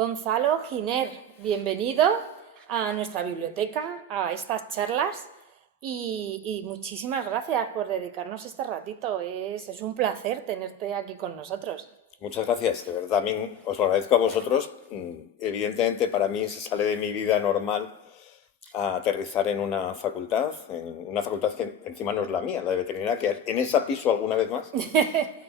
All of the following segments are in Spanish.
Gonzalo Giner, bienvenido a nuestra biblioteca, a estas charlas y muchísimas gracias por dedicarnos este ratito. Es un placer tenerte aquí con nosotros. Muchas gracias, de verdad también os lo agradezco a vosotros. Evidentemente para mí se sale de mi vida normal a aterrizar en una facultad que encima no es la mía, la de veterinaria, que en esa piso alguna vez más.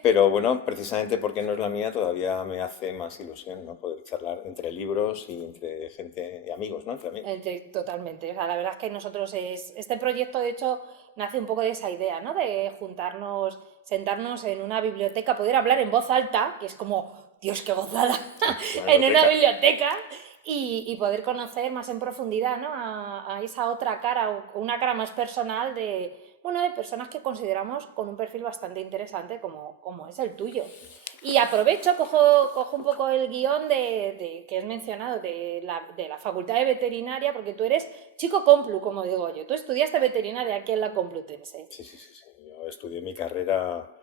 Pero bueno, precisamente porque no es la mía todavía me hace más ilusión, ¿no? Poder charlar entre libros y entre gente y amigos, ¿no? Entre amigos. Totalmente. O sea, la verdad es que nosotros este proyecto de hecho nace un poco de esa idea, ¿no? De juntarnos, sentarnos en una biblioteca, poder hablar en voz alta, que es como, Dios, qué gozada, en una biblioteca. Y poder conocer más en profundidad, ¿no? a esa otra cara, o una cara más personal de personas que consideramos con un perfil bastante interesante como es el tuyo. Y aprovecho, cojo un poco el guión que has mencionado de la Facultad de Veterinaria, porque tú eres chico complu, como digo yo. Tú estudiaste veterinaria aquí en la Complutense. Sí. Yo estudié mi carrera,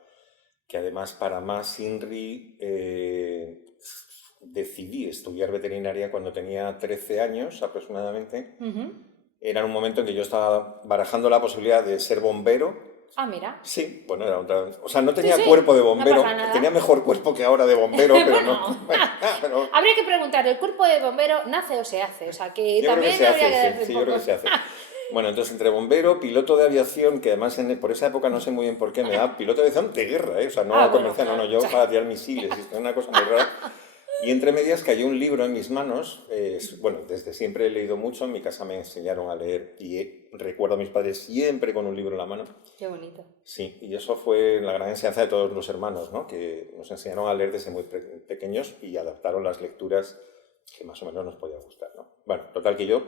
que además para más INRI decidí estudiar veterinaria cuando tenía 13 años aproximadamente. Era un momento en que yo estaba barajando la posibilidad de ser bombero. Ah, mira. Sí, bueno, era otra... O sea, no tenía cuerpo de bombero, no tenía mejor cuerpo que ahora de bombero, pero bueno, no... pero... Habría que preguntar, ¿el cuerpo de bombero nace o se hace? O sea, que yo también creo que se habría hace, que darse sí, un yo poco... creo que se hace. Bueno, entonces entre bombero, piloto de aviación, que además por esa época no sé muy bien por qué me da piloto de aviación de guerra, ¿eh? O sea, no comercial, claro. no, yo para tirar misiles, es una cosa muy rara. Y entre medias cayó un libro en mis manos. Bueno, desde siempre he leído mucho, en mi casa me enseñaron a leer y recuerdo a mis padres siempre con un libro en la mano. Qué bonito. Sí, y eso fue la gran enseñanza de todos los hermanos, ¿no? Que nos enseñaron a leer desde muy pequeños y adaptaron las lecturas que más o menos nos podían gustar, ¿no? Bueno, total que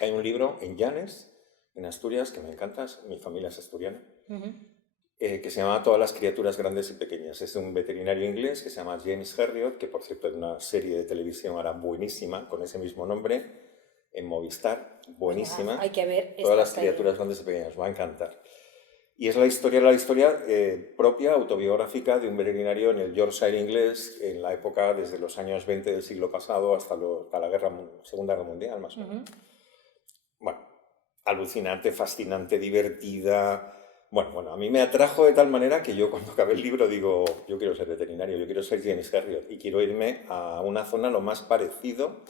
hay un libro en Llanes, en Asturias, que me encanta, mi familia es asturiana, que se llama Todas las criaturas grandes y pequeñas. Es de un veterinario inglés que se llama James Herriot, que por cierto es una serie de televisión ahora buenísima, con ese mismo nombre, en Movistar, buenísima. Hay que ver Todas las criaturas grandes y pequeñas, os va a encantar. Y es la historia propia, autobiográfica, de un veterinario en el Yorkshire inglés, en la época desde los años 20 del siglo pasado hasta la Segunda Guerra Mundial, más o menos. Bueno, alucinante, fascinante, divertida. Bueno, a mí me atrajo de tal manera que yo cuando acabé el libro digo, yo quiero ser veterinario, yo quiero ser James Herriot y quiero irme a una zona lo más parecido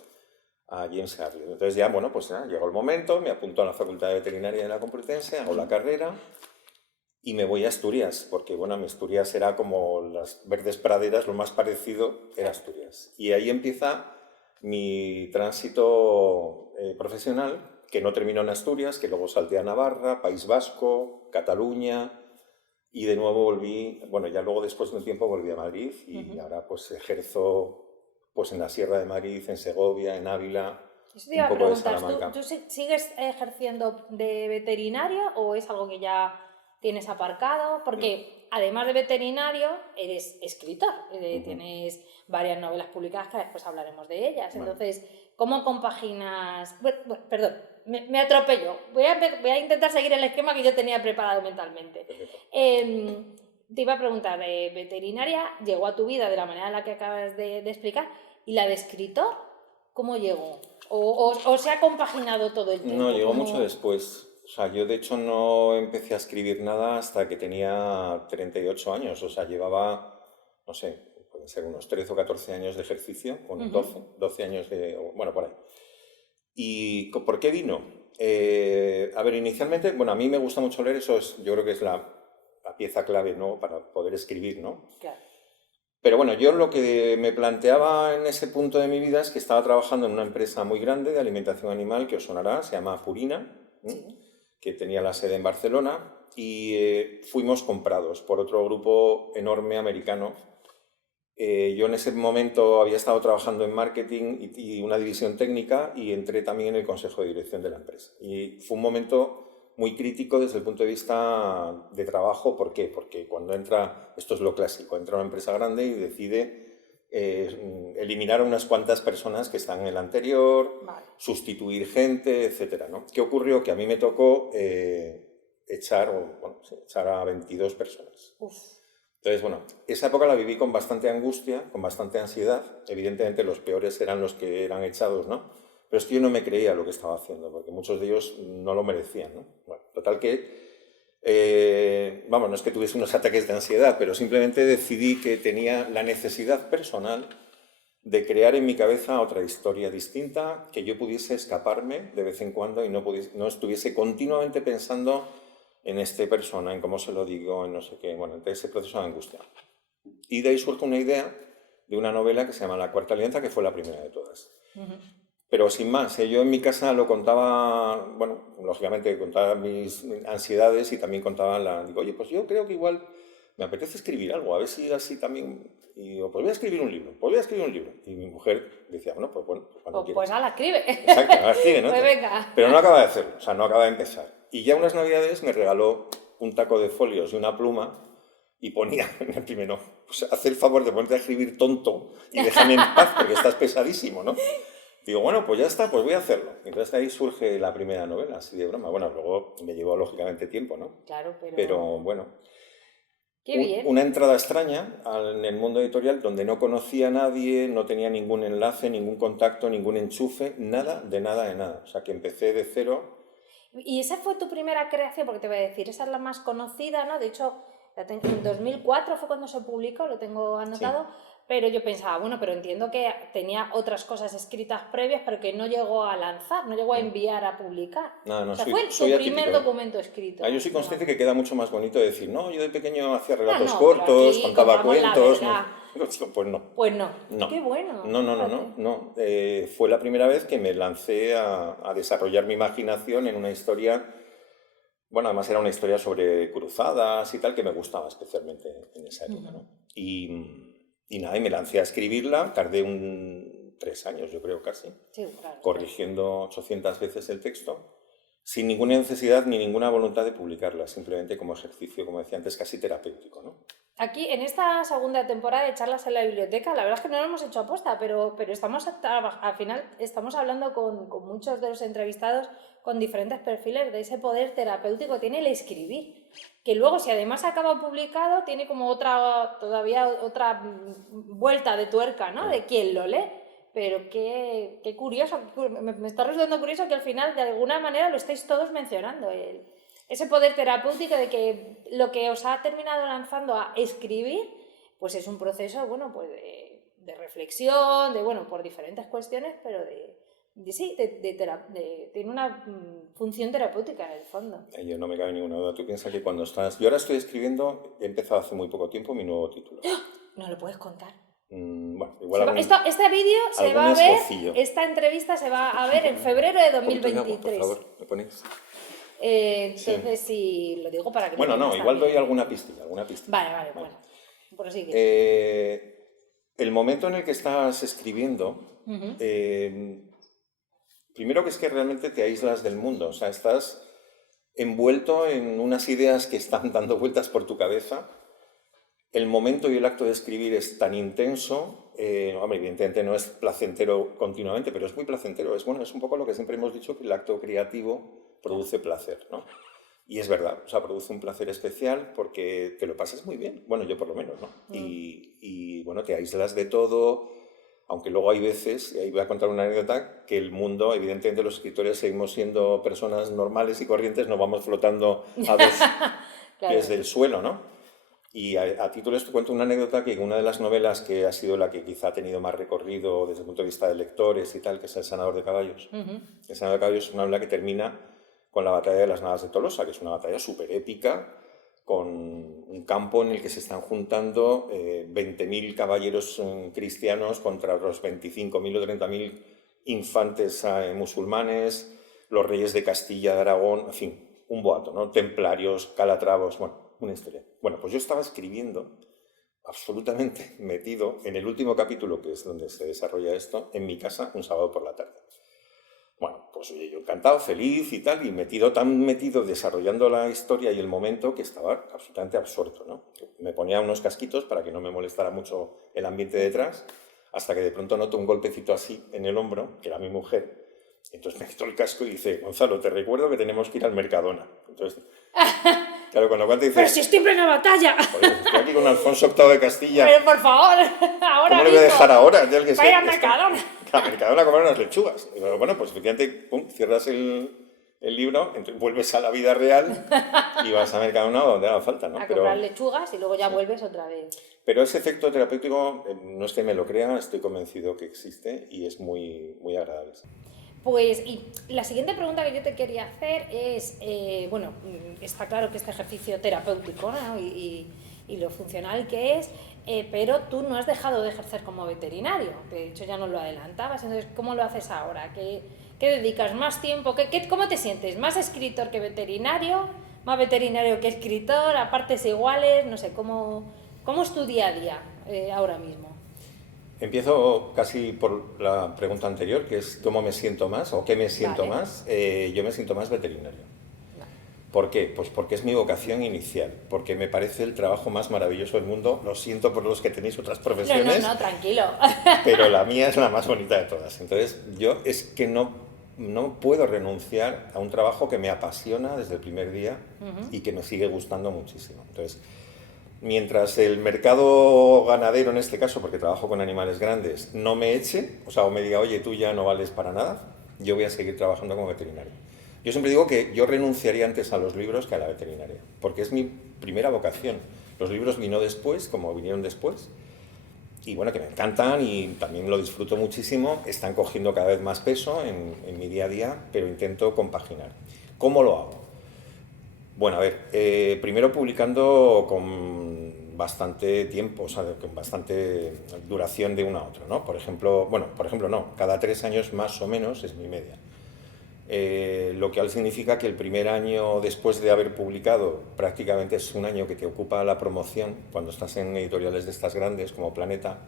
a James Herriot. Entonces ya, bueno, pues ya, llegó el momento, me apunto a la Facultad de Veterinaria de la Complutense, hago la carrera y me voy a Asturias, porque bueno, mi Asturias era como las verdes praderas, lo más parecido era Asturias. Y ahí empieza mi tránsito profesional, que no terminó en Asturias, que luego salté a Navarra, País Vasco, Cataluña, y de nuevo volví, bueno, ya luego después de un tiempo volví a Madrid y ahora pues ejerzo pues en la Sierra de Madrid, en Segovia, en Ávila, un poco de Salamanca. ¿Tú sigues ejerciendo de veterinario o es algo que ya tienes aparcado? Porque además de veterinario eres escritor, tienes varias novelas publicadas que después hablaremos de ellas. Entonces, ¿cómo compaginas? Perdón, me atropello. Voy a intentar seguir el esquema que yo tenía preparado mentalmente. Te iba a preguntar, veterinaria llegó a tu vida de la manera en la que acabas de explicar, y la de escritor, ¿cómo llegó? ¿O se ha compaginado todo el tiempo? No, llegó mucho después. O sea, yo de hecho no empecé a escribir nada hasta que tenía 38 años. O sea, llevaba, no sé, pueden ser unos 13 o 14 años de ejercicio, con 12 años bueno, por ahí. ¿Y por qué vino? A ver, inicialmente, bueno, a mí me gusta mucho leer, yo creo que es la pieza clave, ¿no? Para poder escribir, ¿no? Claro. Pero bueno, yo lo que me planteaba en ese punto de mi vida es que estaba trabajando en una empresa muy grande de alimentación animal, que os sonará, se llama Purina, que tenía la sede en Barcelona, y fuimos comprados por otro grupo enorme americano. Yo en ese momento había estado trabajando en marketing y una división técnica y entré también en el consejo de dirección de la empresa. Y fue un momento muy crítico desde el punto de vista de trabajo. ¿Por qué? Porque cuando esto es lo clásico, entra una empresa grande y decide eliminar a unas cuantas personas que están en el anterior, sustituir gente, etc., ¿no? ¿Qué ocurrió? Que a mí me tocó echar a 22 personas. Entonces, bueno, esa época la viví con bastante angustia, con bastante ansiedad. Evidentemente los peores eran los que eran echados, ¿no? Pero es que yo no me creía lo que estaba haciendo, porque muchos de ellos no lo merecían, ¿no? Bueno, total que, vamos, no es que tuviese unos ataques de ansiedad, pero simplemente decidí que tenía la necesidad personal de crear en mi cabeza otra historia distinta, que yo pudiese escaparme de vez en cuando y no estuviese continuamente pensando en este persona, en cómo se lo digo, en no sé qué, bueno, en ese proceso de angustia. Y de ahí surge una idea de una novela que se llama La Cuarta Alianza, que fue la primera de todas. Pero sin más, yo en mi casa lo contaba, bueno, lógicamente contaba mis ansiedades y también contaba digo, oye, pues yo creo que igual me apetece escribir algo, a ver si así también, y digo, pues voy a escribir un libro, Y mi mujer decía, bueno, pues cuando quieras. Pues ala, escribe. Exacto, ahora escribe, ¿no? Pues venga. Pero no acaba de hacerlo, o sea, no acaba de empezar. Y ya unas navidades me regaló un taco de folios y una pluma y ponía en el primero, pues haz el favor de ponerte a escribir tonto y déjame en paz porque estás pesadísimo, ¿no? Digo, bueno, pues ya está, pues voy a hacerlo. Entonces de ahí surge la primera novela, así de broma. Bueno, luego me llevó lógicamente tiempo, ¿no? Claro, Pero bueno. Qué bien. Una entrada extraña en el mundo editorial donde no conocía a nadie, no tenía ningún enlace, ningún contacto, ningún enchufe, nada de nada de nada. O sea, que empecé de cero. ¿Y esa fue tu primera creación? Porque te voy a decir, esa es la más conocida, ¿no? De hecho, en 2004 fue cuando se publicó, lo tengo anotado, sí. Pero yo pensaba, bueno, pero entiendo que tenía otras cosas escritas previas, pero que no llegó a lanzar, no llegó a enviar a publicar. No, o sea, fue su primer documento escrito. Yo soy consciente que queda mucho más bonito decir, no, yo de pequeño hacía relatos cortos, contaba cuentos. Pues no. Pues no. Qué bueno. No. Fue la primera vez que me lancé a desarrollar mi imaginación en una historia. Bueno, además era una historia sobre cruzadas y tal, que me gustaba especialmente en esa época, ¿no? Y nada, y me lancé a escribirla, tardé 3 años, yo creo, casi, sí, claro, corrigiendo 800 veces el texto, sin ninguna necesidad ni ninguna voluntad de publicarla, simplemente como ejercicio, como decía antes, casi terapéutico, ¿no? Aquí, en esta segunda temporada de Charlas en la Biblioteca, la verdad es que no lo hemos hecho aposta, pero estamos al final estamos hablando con muchos de los entrevistados con diferentes perfiles de ese poder terapéutico que tiene el escribir, que luego si además acaba publicado tiene como todavía otra vuelta de tuerca, ¿no? De quien lo lee. Pero qué curioso, me está resultando curioso que al final de alguna manera lo estáis todos mencionando, ese poder terapéutico de que lo que os ha terminado lanzando a escribir, pues es un proceso, bueno, pues de reflexión, por diferentes cuestiones, pero tiene una función terapéutica en el fondo. Yo no me cabe ninguna duda. Tú piensas que cuando estás... Yo ahora estoy escribiendo, he empezado hace muy poco tiempo mi nuevo título. No lo puedes contar. Bueno, igual este vídeo se va a ver, esbocillo. Esta entrevista se va a ver en febrero de 2023. Por favor, ¿me ponéis? Entonces, sí, lo digo para que... Bueno, no, igual doy alguna pistilla. Vale, bueno. Prosigue. El momento en el que estás escribiendo, primero que es que realmente te aíslas del mundo, o sea, estás envuelto en unas ideas que están dando vueltas por tu cabeza. El momento y el acto de escribir es tan intenso, evidentemente no es placentero continuamente, pero es muy placentero. Es un poco lo que siempre hemos dicho, que el acto creativo produce placer, ¿no? Y es verdad, o sea, produce un placer especial porque te lo pasas muy bien, bueno, yo por lo menos, ¿no? Y bueno, te aíslas de todo, aunque luego hay veces, y ahí voy a contar una anécdota, que el mundo, evidentemente los escritores seguimos siendo personas normales y corrientes, no vamos flotando a 2 pies del suelo, ¿no? Y a título de esto cuento una anécdota que una de las novelas que ha sido la que quizá ha tenido más recorrido desde el punto de vista de lectores y tal, que es El Sanador de Caballos. El Sanador de Caballos es una novela que termina con la batalla de las Navas de Tolosa, que es una batalla súper épica, con un campo en el que se están juntando 20.000 caballeros cristianos contra los 25.000 o 30.000 infantes musulmanes, los reyes de Castilla, de Aragón, en fin, un boato, ¿no? Templarios, calatravos, una historia. Bueno, pues yo estaba escribiendo absolutamente metido en el último capítulo, que es donde se desarrolla esto, en mi casa un sábado por la tarde. Bueno, pues yo encantado, feliz y tal, y tan metido desarrollando la historia y el momento que estaba absolutamente absorto, ¿no? Me ponía unos casquitos para que no me molestara mucho el ambiente detrás, hasta que de pronto noto un golpecito así en el hombro, que era mi mujer, Entonces me quito el casco y dice, Gonzalo, te recuerdo que tenemos que ir al Mercadona. Entonces, claro, con lo cual te dice... ¡Pero si estoy en plena batalla! Joder, estoy aquí con Alfonso VIII de Castilla. Pero por favor, ahora ¿Cómo le voy a dejar ahora? Ya el que vaya sea, al Mercadona. A Mercadona a comer unas lechugas. Y bueno, pues efectivamente, pum, cierras el libro, entonces vuelves a la vida real y vas a Mercadona donde haga falta, ¿no? A comprar lechugas y luego ya vuelves otra vez. Pero ese efecto terapéutico, no es que me lo crea, estoy convencido que existe y es muy, muy agradable. Pues, y la siguiente pregunta que yo te quería hacer es, bueno, está claro que este ejercicio terapéutico, ¿no? y lo funcional que es, pero tú no has dejado de ejercer como veterinario, de hecho ya nos lo adelantabas, entonces, ¿cómo lo haces ahora? ¿Qué dedicas más tiempo? ¿Cómo te sientes? ¿Más escritor que veterinario? ¿Más veterinario que escritor? ¿A partes iguales? No sé, ¿cómo es tu día a día ahora mismo? Empiezo casi por la pregunta anterior, que es ¿cómo me siento más o qué me siento más? Yo me siento más veterinario. ¿Por qué? Pues porque es mi vocación inicial, porque me parece el trabajo más maravilloso del mundo. Lo siento por los que tenéis otras profesiones. No, tranquilo. Pero la mía es la más bonita de todas. Entonces, yo es que no puedo renunciar a un trabajo que me apasiona desde el primer día y que me sigue gustando muchísimo. Entonces, mientras el mercado ganadero, en este caso, porque trabajo con animales grandes, no me eche, o sea, o me diga, oye, tú ya no vales para nada, yo voy a seguir trabajando como veterinario. Yo siempre digo que yo renunciaría antes a los libros que a la veterinaria, porque es mi primera vocación. Los libros vino después, como vinieron después, y bueno, que me encantan y también lo disfruto muchísimo, están cogiendo cada vez más peso en mi día a día, pero intento compaginar. ¿Cómo lo hago? Bueno, a ver, primero publicando con bastante tiempo, o sea, con bastante duración de una a otra, ¿no? Por ejemplo, no, cada 3 años más o menos es mi media. Lo que significa que el primer año después de haber publicado prácticamente es un año que te ocupa la promoción cuando estás en editoriales de estas grandes como Planeta.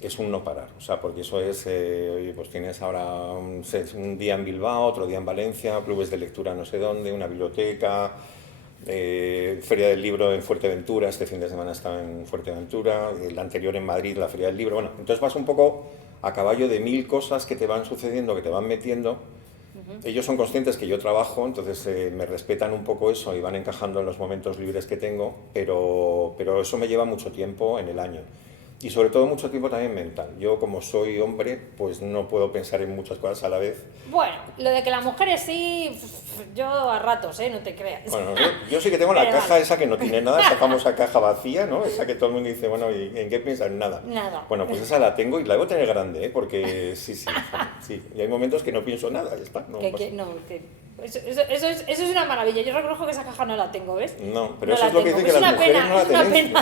Es un no parar, o sea, porque eso es, oye, pues tienes ahora un día en Bilbao, otro día en Valencia, clubes de lectura no sé dónde, una biblioteca, Feria del Libro en Fuerteventura, este fin de semana estaba en Fuerteventura, el anterior en Madrid, la Feria del Libro, bueno, entonces vas un poco a caballo de 1000 cosas que te van sucediendo, que te van metiendo. Ellos son conscientes que yo trabajo, entonces me respetan un poco eso y van encajando en los momentos libres que tengo, pero eso me lleva mucho tiempo en el año. Y sobre todo mucho tiempo también mental. Yo como soy hombre, pues no puedo pensar en muchas cosas a la vez. Bueno, lo de que las mujeres sí, yo a ratos, no te creas. Bueno, yo sí que tengo la caja esa que no tiene nada, esa famosa caja vacía, ¿no? Esa que todo el mundo dice, bueno, ¿y en qué piensas? Nada. Nada. Bueno, pues esa la tengo y la debo tener grande, porque sí. Y hay momentos que no pienso nada, ya está. Eso es una maravilla. Yo reconozco que esa caja no la tengo, ¿ves? No, pero no eso es lo que dicen que las mujeres no la tenéis.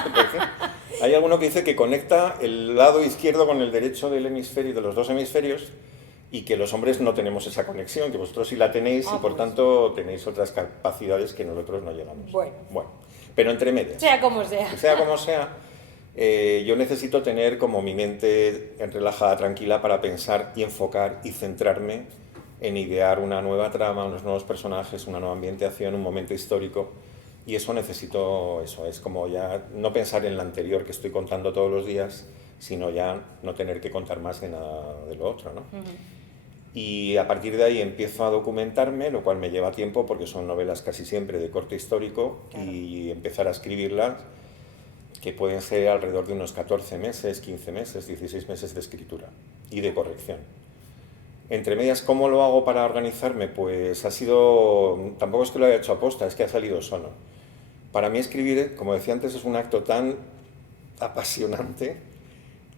Hay alguno que dice que conecta el lado izquierdo con el derecho del hemisferio, de los dos hemisferios, y que los hombres no tenemos esa conexión, que vosotros sí la tenéis y por tanto tenéis otras capacidades que nosotros no llegamos. Bueno, pero entre medias. Sea como sea. Sea como sea, yo necesito tener como mi mente relajada, tranquila, para pensar y enfocar y centrarme en idear una nueva trama, unos nuevos personajes, una nueva ambientación, un momento histórico. Y eso necesito, eso es como ya no pensar en la anterior que estoy contando todos los días, sino ya no tener que contar más de nada de lo otro, ¿no? Y a partir de ahí empiezo a documentarme, lo cual me lleva tiempo porque son novelas casi siempre de corte histórico, y empezar a escribirlas, que pueden ser alrededor de unos 14 meses, 15 meses, 16 meses de escritura y de corrección. Entre medias, ¿cómo lo hago para organizarme? Pues ha sido, tampoco es que lo haya hecho aposta, es que ha salido solo. Para mí escribir, como decía antes, es un acto tan apasionante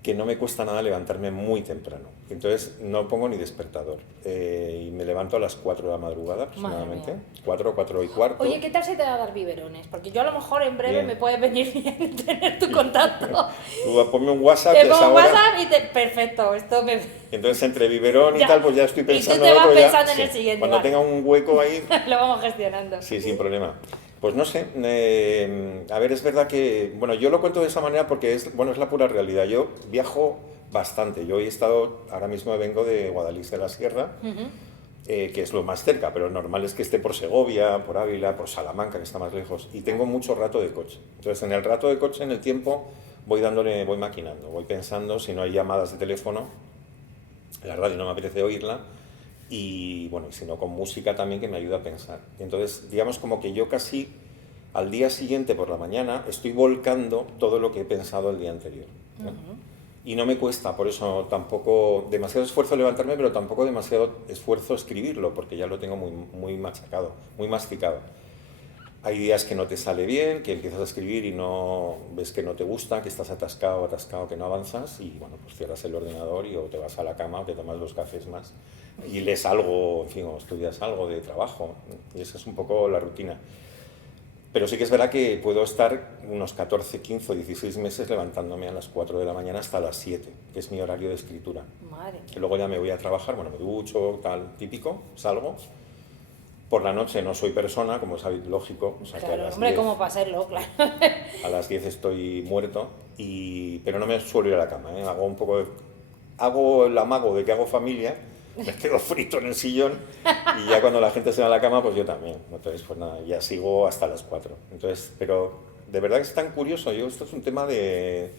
que no me cuesta nada levantarme muy temprano. Entonces no pongo ni despertador. Y me levanto a las 4 de la madrugada aproximadamente. 4 y cuarto. Oye, ¿qué tal se te va a dar biberones? Porque yo a lo mejor en breve me puede venir bien tener tu contacto. Tú ponme un WhatsApp. Te pongo un WhatsApp y perfecto, esto me... Entonces entre biberón y tal, pues ya estoy pensando... Y tú te vas pensando en el siguiente. Cuando tenga un hueco ahí... Lo vamos gestionando. Sí, sin problema. Pues no sé, a ver, es verdad que, bueno, yo lo cuento de esa manera porque es la pura realidad. Yo viajo bastante. Yo he estado, ahora mismo vengo de Guadalix de la Sierra, que es lo más cerca, pero normal es que esté por Segovia, por Ávila, por Salamanca, que está más lejos. Y tengo mucho rato de coche. Entonces, en el rato de coche, en el tiempo, voy maquinando, voy pensando, si no hay llamadas de teléfono, la radio no me apetece oírla, y bueno, sino con música también que me ayuda a pensar. Y entonces, digamos como que yo casi al día siguiente por la mañana estoy volcando todo lo que he pensado el día anterior, ¿no? Y no me cuesta, por eso tampoco demasiado esfuerzo levantarme, pero tampoco demasiado esfuerzo escribirlo, porque ya lo tengo muy machacado, muy masticado. Hay días que no te sale bien, que empiezas a escribir y no ves que no te gusta, que estás atascado, que no avanzas, y bueno, pues cierras el ordenador y o te vas a la cama o te tomas 2 cafés más y lees algo, en fin, o estudias algo de trabajo, y esa es un poco la rutina. Pero sí que es verdad que puedo estar unos 14, 15 o 16 meses levantándome a las 4 de la mañana hasta las 7, que es mi horario de escritura. Madre. Y luego ya me voy a trabajar, bueno, me ducho, tal, típico, salgo. Por la noche no soy persona, como es lógico. O sea, Claro, que a las hombre, 10, ¿cómo para serlo? Claro. a las 10 estoy muerto, pero no me suelo ir a la cama, ¿eh? Hago un poco hago el amago de que hago familia, me quedo frito en el sillón y ya cuando la gente se va a la cama, pues yo también. Entonces, pues nada, ya sigo hasta las 4. Entonces, pero de verdad que es tan curioso. Esto es un tema de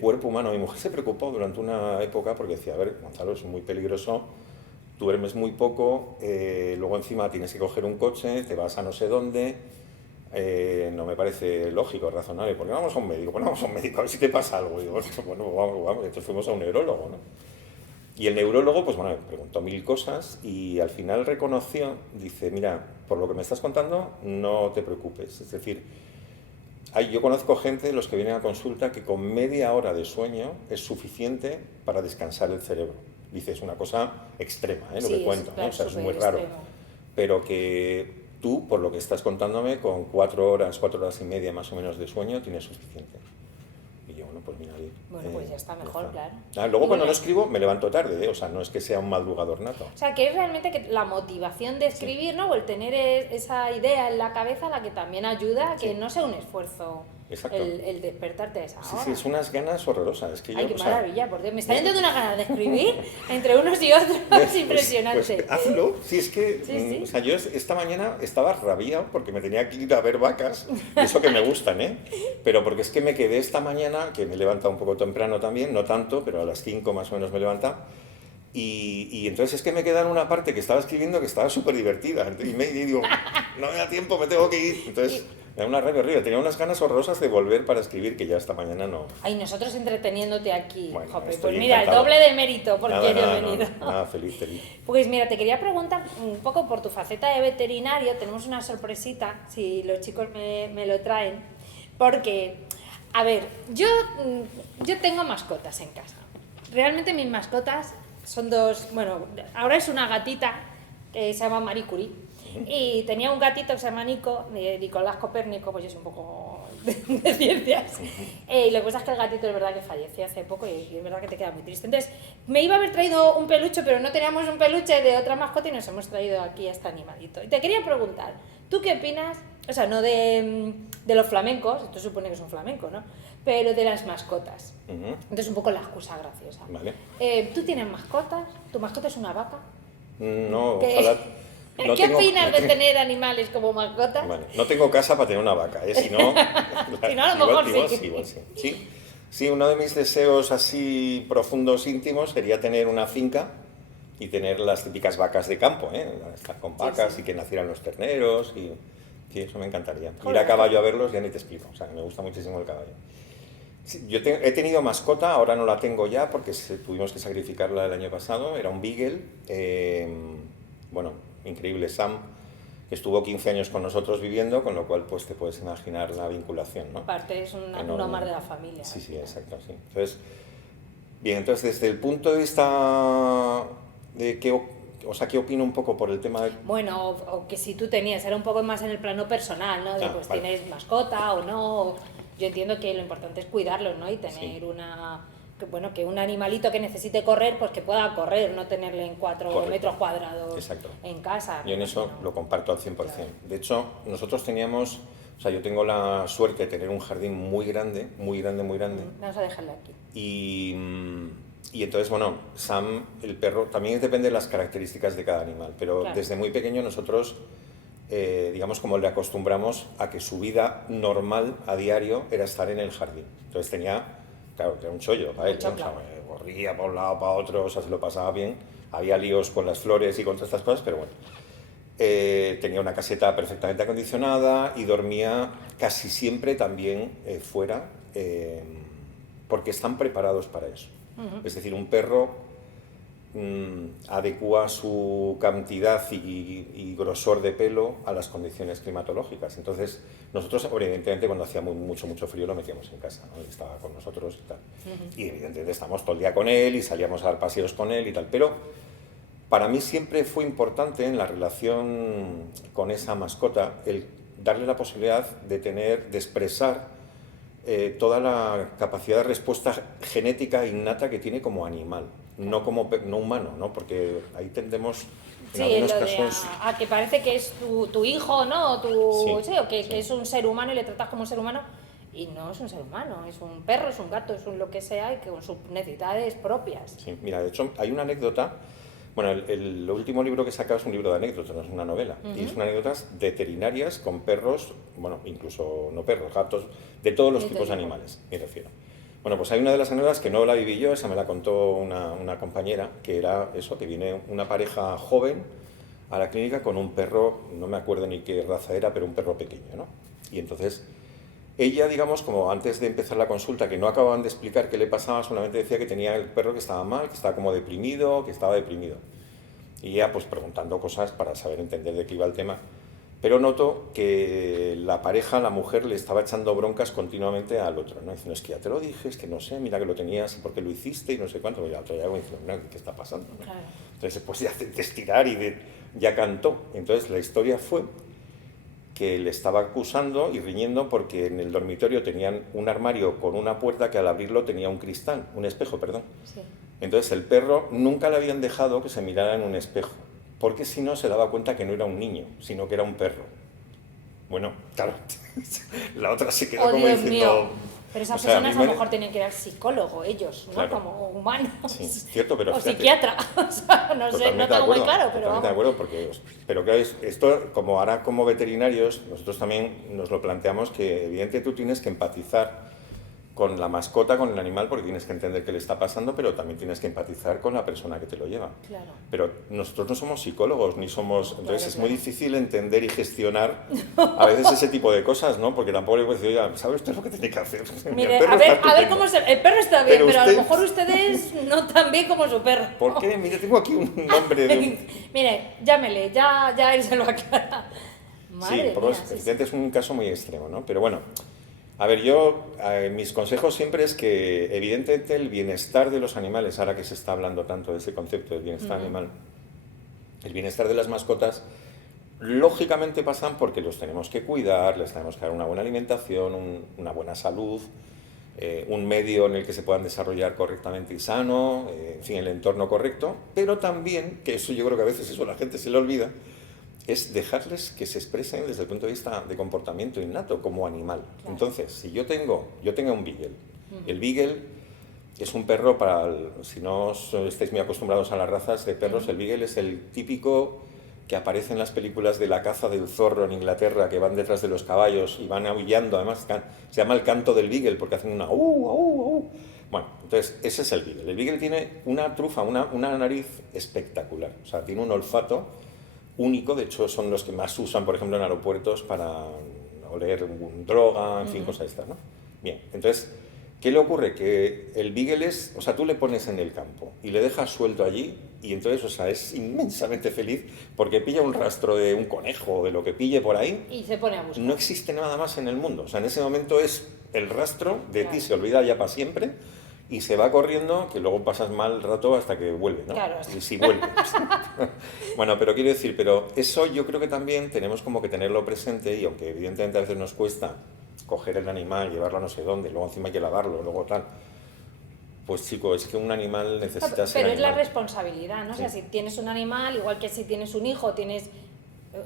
cuerpo humano. Mi mujer se preocupó durante una época porque decía, a ver, Gonzalo, es muy peligroso, tú duermes muy poco, luego encima tienes que coger un coche, te vas a no sé dónde, no me parece lógico, razonable, porque vamos a un médico, pues vamos a un médico, a ver si te pasa algo. Y digo, bueno, vamos, entonces fuimos a un neurólogo, ¿no? Y el neurólogo, pues bueno, me preguntó 1000 cosas y al final reconoció, dice, mira, por lo que me estás contando, no te preocupes. Es decir, yo conozco gente, los que vienen a consulta, que con media hora de sueño es suficiente para descansar el cerebro. Dice, es una cosa extrema, lo que cuento, claro, ¿no? O sea, es muy raro. Pero que tú, por lo que estás contándome, con 4 horas y media más o menos de sueño, tienes suficiente. Y yo, bueno, pues mira, bien. Bueno, pues ya está mejor, claro. Luego cuando no escribo me levanto tarde, o sea, no es que sea un madrugador nato. O sea, que es realmente que la motivación de escribir, ¿no? O el tener esa idea en la cabeza la que también ayuda a que no sea un esfuerzo el despertarte a esa hora. Sí, es unas ganas horrorosas. Es que ay, qué maravilla, porque me están entrando unas ganas de escribir entre unos y otros, es impresionante. Pues hazlo, si es que, o sea, yo esta mañana estaba rabiado porque me tenía que ir a ver vacas, eso que me gustan, pero porque es que me quedé esta mañana, que me he levantado un poco temprano también, no tanto, pero a las 5 más o menos me he levantado, y entonces es que me queda una parte que estaba escribiendo que estaba súper divertida, y digo, no me da tiempo, me tengo que ir, entonces... Me da una rabia horrible. Tenía unas ganas horrorosas de volver para escribir que ya esta mañana no. Ay, nosotros entreteniéndote aquí. Bueno, pues mira, el doble de mérito porque hayas venido. Nada, feliz. Pues mira, te quería preguntar un poco por tu faceta de veterinario. Tenemos una sorpresita, si los chicos me lo traen. Porque, a ver, yo tengo mascotas en casa. Realmente mis mascotas son dos... Bueno, ahora es una gatita que se llama Marie Curie. Y tenía un gatito que se llama Nico, Nicolás Copérnico, pues yo soy un poco de ciencias. Y lo que pasa es que el gatito es verdad que falleció hace poco y es verdad que te queda muy triste. Entonces, me iba a haber traído un peluche, pero no teníamos un peluche de otra mascota y nos hemos traído aquí a este animalito. Y te quería preguntar, ¿tú qué opinas? O sea, no de los flamencos, esto supone que es un flamenco, ¿no? Pero de las mascotas. Entonces, un poco la excusa graciosa. Vale. ¿Tú tienes mascotas? ¿Tu mascota es una vaca? No, ojalá... ¿Qué opinas de tener animales como mascotas? Vale. No tengo casa para tener una vaca, si no... si no, a lo mejor igual sí. Sí, uno de mis deseos así profundos, íntimos, sería tener una finca y tener las típicas vacas de campo, estar con vacas y que nacieran los terneros. Y sí, eso me encantaría. Ir a caballo a verlos ya ni te explico, o sea, me gusta muchísimo el caballo. Sí, yo he tenido mascota, ahora no la tengo ya porque tuvimos que sacrificarla el año pasado, era un beagle, increíble, Sam, que estuvo 15 años con nosotros viviendo, con lo cual pues te puedes imaginar la vinculación, ¿no? Aparte es uno más de la familia. Sí, exacto, sí. Entonces, desde el punto de vista de qué opino un poco por el tema de... Bueno, o que si tú tenías, era un poco más en el plano personal, ¿no? De pues tienes mascota o no. Yo entiendo que lo importante es cuidarlos, ¿no? Y tener que un animalito que necesite correr, pues que pueda correr, no tenerle en 4 metros cuadrados en casa. Yo en eso lo comparto al 100%. Claro. De hecho, nosotros teníamos, yo tengo la suerte de tener un jardín muy grande. Vamos a dejarlo aquí. Y entonces, Sam, el perro, también depende de las características de cada animal, pero desde muy pequeño nosotros, digamos, como le acostumbramos a que su vida normal a diario era estar en el jardín. Entonces era un chollo para él, corría para un lado, para otro, se lo pasaba bien, Había líos con las flores y con todas estas cosas, pero bueno. Tenía una caseta perfectamente acondicionada y dormía casi siempre también fuera, porque están preparados para eso. Es decir, un perro adecua su cantidad y grosor de pelo a las condiciones climatológicas. Entonces, nosotros, evidentemente, cuando hacía mucho frío, lo metíamos en casa, ¿no? Y estaba con nosotros y tal. Y evidentemente estábamos todo el día con él y salíamos a dar paseos con él y tal. Pero para mí siempre fue importante en la relación con esa mascota el darle la posibilidad de expresar toda la capacidad de respuesta genética innata que tiene como animal, no humano, ¿no? Porque ahí tendemos en algunos casos a que parece que es tu hijo, ¿no? O que es un ser humano y le tratas como un ser humano. Y no es un ser humano, es un perro, es un gato, es un lo que sea y con sus necesidades propias. Sí, mira, de hecho hay una anécdota. Bueno, el último libro que he sacado es un libro de anécdotas, no es una novela. Y es una anécdotas veterinarias con perros, bueno, incluso no perros, gatos, de todos los tipos de animales, me refiero. Bueno, pues hay una de las anécdotas que no la viví yo, esa me la contó una compañera, que era eso, que viene una pareja joven a la clínica con un perro, no me acuerdo ni qué raza era, pero un perro pequeño, ¿no? Y entonces ella, digamos, como antes de empezar la consulta, que no acababan de explicar qué le pasaba, solamente decía que tenía el perro que estaba mal, que estaba como deprimido, que estaba deprimido. Y ella, pues preguntando cosas para saber entender de qué iba el tema. Pero noto que la pareja, la mujer, le estaba echando broncas continuamente al otro, ¿no? Diciendo, es que ya te lo dije, es que no sé, mira que lo tenías y por qué lo hiciste y no sé cuánto. Y la otra ya diciendo, no, ¿qué está pasando? ¿No? Claro. Entonces, pues ya de estirar y ya cantó. Entonces, la historia fue que le estaba acusando y riñendo porque en el dormitorio tenían un armario con una puerta que al abrirlo tenía un cristal, un espejo, perdón. Sí. Entonces el perro nunca le habían dejado que se mirara en un espejo, porque si no se daba cuenta que no era un niño, sino que era un perro. Bueno, claro, la otra se quedó como Dios diciendo... mío. Pero esas personas a lo mejor tienen que ir al psicólogo, ellos, ¿no? Claro. Como humanos. Sí, cierto, pero o fíjate, psiquiatra. O sea, no sé, no tengo muy claro, pero totalmente de acuerdo, porque, pero claro, esto, como ahora como veterinarios, nosotros también nos lo planteamos que evidentemente tú tienes que empatizar con la mascota, con el animal, porque tienes que entender qué le está pasando, pero también tienes que empatizar con la persona que te lo lleva. Claro. Pero nosotros no somos psicólogos, ni somos... Entonces Claro, es muy difícil entender y gestionar a veces ese tipo de cosas, ¿no? Porque tampoco le puedes decir, oiga, ¿sabe usted lo que tiene que hacer? Mire, a ver cómo se... El perro está bien, pero a lo mejor ustedes no tan bien como su perro. ¿Por qué? Mire, tengo aquí un nombre de un... Mire, llámele, ya él se lo aclara. Madre Sí, mía, evidentemente es un caso muy extremo, ¿no? Pero bueno, a ver, mis consejos siempre es que, evidentemente, el bienestar de los animales, ahora que se está hablando tanto de ese concepto del bienestar animal, el bienestar de las mascotas, lógicamente pasan porque los tenemos que cuidar, les tenemos que dar una buena alimentación, una buena salud, un medio en el que se puedan desarrollar correctamente y sano, en fin, el entorno correcto, pero también, que eso yo creo que a veces eso a la gente se le olvida, es dejarles que se expresen desde el punto de vista de comportamiento innato como animal. Claro. Entonces, si yo tengo un Beagle, el Beagle es un perro si no estáis muy acostumbrados a las razas de perros, el Beagle es el típico que aparece en las películas de la caza del zorro en Inglaterra, que van detrás de los caballos y van aullando, además se llama el canto del Beagle porque hacen una Bueno, entonces ese es el Beagle. El Beagle tiene una trufa, una nariz espectacular, o sea, tiene un olfato único, de hecho son los que más usan, por ejemplo, en aeropuertos para oler droga, en fin, cosas estas, ¿no? Bien, entonces, ¿qué le ocurre? Que el Beagle o sea, tú le pones en el campo y le dejas suelto allí y entonces, o sea, es inmensamente feliz porque pilla un rastro de un conejo o de lo que pille por ahí. Y se pone a buscar. No existe nada más en el mundo, o sea, en ese momento es el rastro de ti, se olvida ya para siempre. Y se va corriendo, que luego pasas mal rato hasta que vuelve, ¿no? Claro. Y si vuelve. Bueno, pero quiero decir, pero eso yo creo que también tenemos como que tenerlo presente y aunque evidentemente a veces nos cuesta coger el animal, llevarlo a no sé dónde, luego encima hay que lavarlo, luego tal. Pues chico, es que un animal necesita ser Pero es animal. la responsabilidad, ¿no? Sí. O sea, si tienes un animal, igual que si tienes un hijo,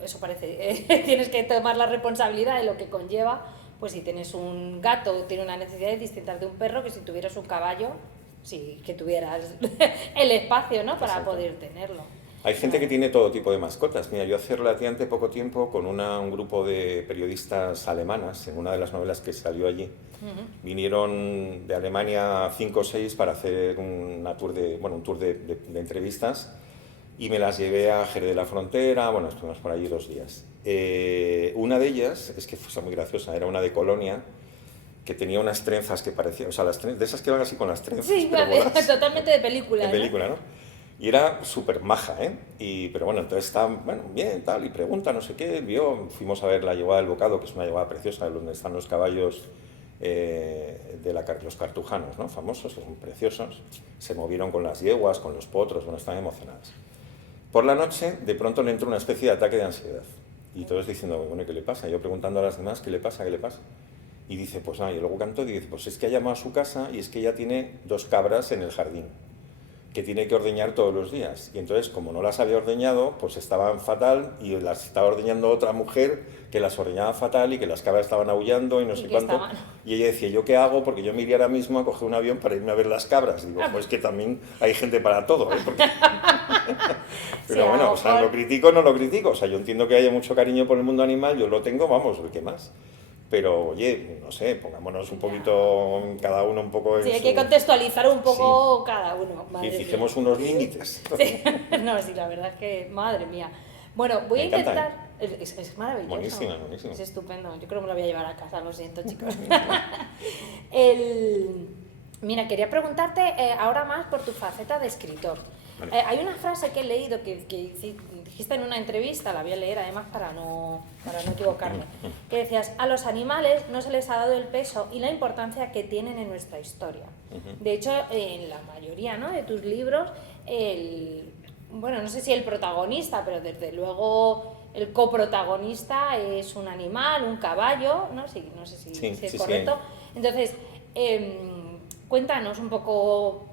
eso parece, tienes que tomar la responsabilidad de lo que conlleva. Pues si tienes un gato, tiene unas necesidades distintas de un perro que si tuvieras un caballo, sí, que tuvieras el espacio, ¿no? Para Exacto. poder tenerlo. Hay gente que tiene todo tipo de mascotas. Mira, yo hace relativamente poco tiempo con un grupo de periodistas alemanas, en una de las novelas que salió allí, vinieron de Alemania 5 o 6 para hacer un tour de entrevistas y me las llevé a Jerez de la Frontera, bueno, estuvimos por allí 2 días. Una de ellas, es que fue muy graciosa, era una de Colonia, que tenía unas trenzas que parecían, o sea, de esas que van así con las trenzas, Sí, pero bolas, totalmente de película. en película, ¿no? Y era súper maja, ¿eh? Pero bueno, entonces está, bueno, bien, tal, y pregunta, no sé qué, fuimos a ver la Yeguada del Bocado, que es una yeguada preciosa, donde están los caballos los cartujanos, ¿no? Famosos, que son preciosos. Se movieron con las yeguas, con los potros, bueno, están emocionadas. Por la noche, de pronto le entró una especie de ataque de ansiedad. Y todos diciendo, bueno, ¿qué le pasa? Yo preguntando a las demás, ¿qué le pasa? ¿Qué le pasa? Y dice, pues nada, y luego cantó y dice, pues es que ha llamado a su casa y es que ella tiene 2 cabras en el jardín que tiene que ordeñar todos los días. Y entonces, como no las había ordeñado, pues estaban fatal y las estaba ordeñando otra mujer que las ordeñaba fatal y que las cabras estaban aullando y no sé cuánto. Estaban... Y ella decía, ¿yo qué hago? Porque yo me iría ahora mismo a coger un avión para irme a ver las cabras. Digo, pues que también hay gente para todo, ¿eh? Porque... Pero sí, bueno, o sea, lo critico o no lo critico. O sea, yo entiendo que haya mucho cariño por el mundo animal, yo lo tengo, vamos, ¿qué más? Pero, oye, no sé, pongámonos un poquito, cada uno un poco en Sí, hay que contextualizar un poco cada uno. Y fijemos unos límites. Sí. No, sí, la verdad es que, madre mía. Bueno, voy a intentar... Es maravilloso. Buenísima, buenísima. Es estupendo. Yo creo que me lo voy a llevar a casa, lo siento, chicos. Mira, quería preguntarte ahora más por tu faceta de escritor. Vale. Hay una frase que he leído que dijiste en una entrevista, la voy a leer además para no equivocarme, que decías, a los animales no se les ha dado el peso y la importancia que tienen en nuestra historia. De hecho, en la mayoría, ¿no?, de tus libros, bueno, no sé si el protagonista, pero desde luego el coprotagonista es un animal, un caballo, ¿no? Sí, no sé si es correcto. Sí. Entonces, cuéntanos un poco,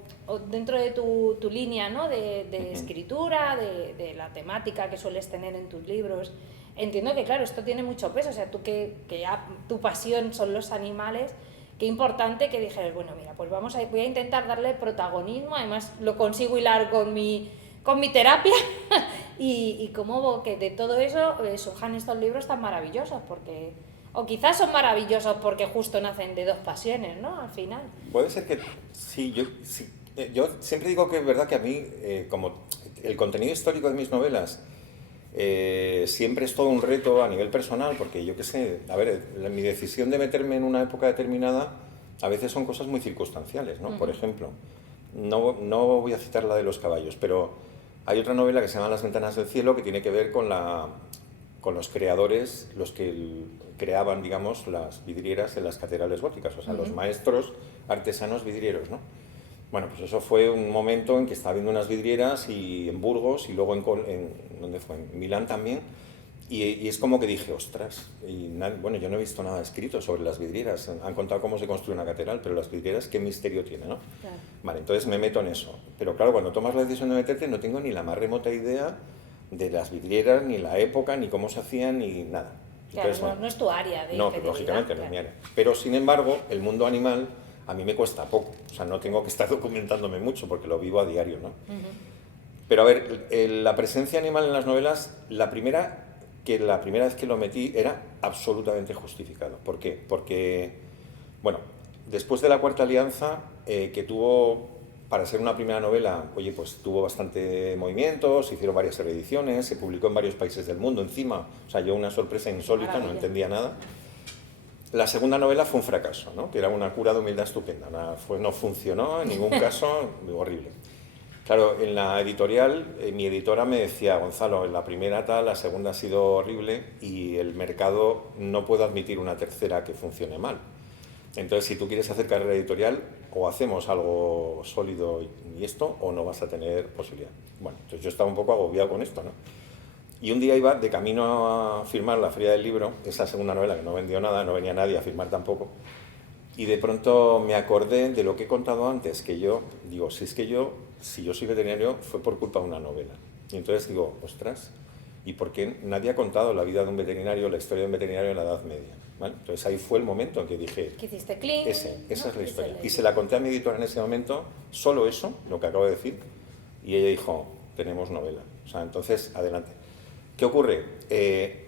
dentro de tu línea, ¿no?, de escritura, de la temática que sueles tener en tus libros. Entiendo que, claro, esto tiene mucho peso, o sea, tú que ya tu pasión son los animales, qué importante que dijeras, bueno, mira, pues voy a intentar darle protagonismo, además lo consigo hilar con mi terapia y cómo que de todo eso surjan estos libros tan maravillosos, porque... O quizás son maravillosos porque justo nacen de 2 pasiones, ¿no? Al final. Puede ser que sí, yo siempre digo que es verdad que a mí, como el contenido histórico de mis novelas, siempre es todo un reto a nivel personal, porque yo qué sé, a ver, mi decisión de meterme en una época determinada a veces son cosas muy circunstanciales, ¿no? Por ejemplo, no voy a citar la de los caballos, pero hay otra novela que se llama Las ventanas del cielo, que tiene que ver con los creadores, los que creaban, digamos, las vidrieras en las catedrales góticas, o sea, los maestros artesanos vidrieros, ¿no? Bueno, pues eso fue un momento en que estaba viendo unas vidrieras y en Burgos y luego ¿dónde fue? En Milán también, y es como que dije, ostras, bueno, yo no he visto nada escrito sobre las vidrieras, han contado cómo se construye una catedral, pero las vidrieras, ¿qué misterio tiene, no? Claro. Vale, entonces me meto en eso, pero claro, cuando tomas la decisión de meterte no tengo ni la más remota idea de las vidrieras, ni la época, ni cómo se hacían, ni nada. Entonces, claro, no es tu área. No, lógicamente no es mi área. Pero, sin embargo, el mundo animal a mí me cuesta poco. O sea, no tengo que estar documentándome mucho porque lo vivo a diario, ¿no? Pero, a ver, la presencia animal en las novelas, la primera vez que lo metí era absolutamente justificado. ¿Por qué? Porque, bueno, después de La Cuarta Alianza, que tuvo... Para ser una primera novela, oye, pues tuvo bastante movimiento, se hicieron varias reediciones, se publicó en varios países del mundo encima, o sea, yo una sorpresa insólita, no entendía nada. La segunda novela fue un fracaso, ¿no? Que era Una cura de humildad estupenda, no funcionó en ningún caso, horrible. Claro, en la editorial, mi editora me decía, Gonzalo, en la primera tal, la segunda ha sido horrible y el mercado no puede admitir una tercera que funcione mal. Entonces, si tú quieres hacer carrera editorial, o hacemos algo sólido y esto, o no vas a tener posibilidad. Bueno, entonces yo estaba un poco agobiado con esto, ¿no? Y un día iba de camino a firmar la Feria del Libro, esa segunda novela que no vendió nada, no venía nadie a firmar tampoco, y de pronto me acordé de lo que he contado antes, que yo, digo, si yo soy veterinario, fue por culpa de una novela. Y entonces digo, ostras, ¿y por qué nadie ha contado la vida de un veterinario, la historia de un veterinario en la Edad Media? ¿Vale? Entonces ahí fue el momento en que dije... ¿Qué hiciste? Clean. Esa es la historia. Y se la conté a mi editora en ese momento, solo eso, lo que acabo de decir, y ella dijo, tenemos novela. O sea, entonces, adelante. ¿Qué ocurre?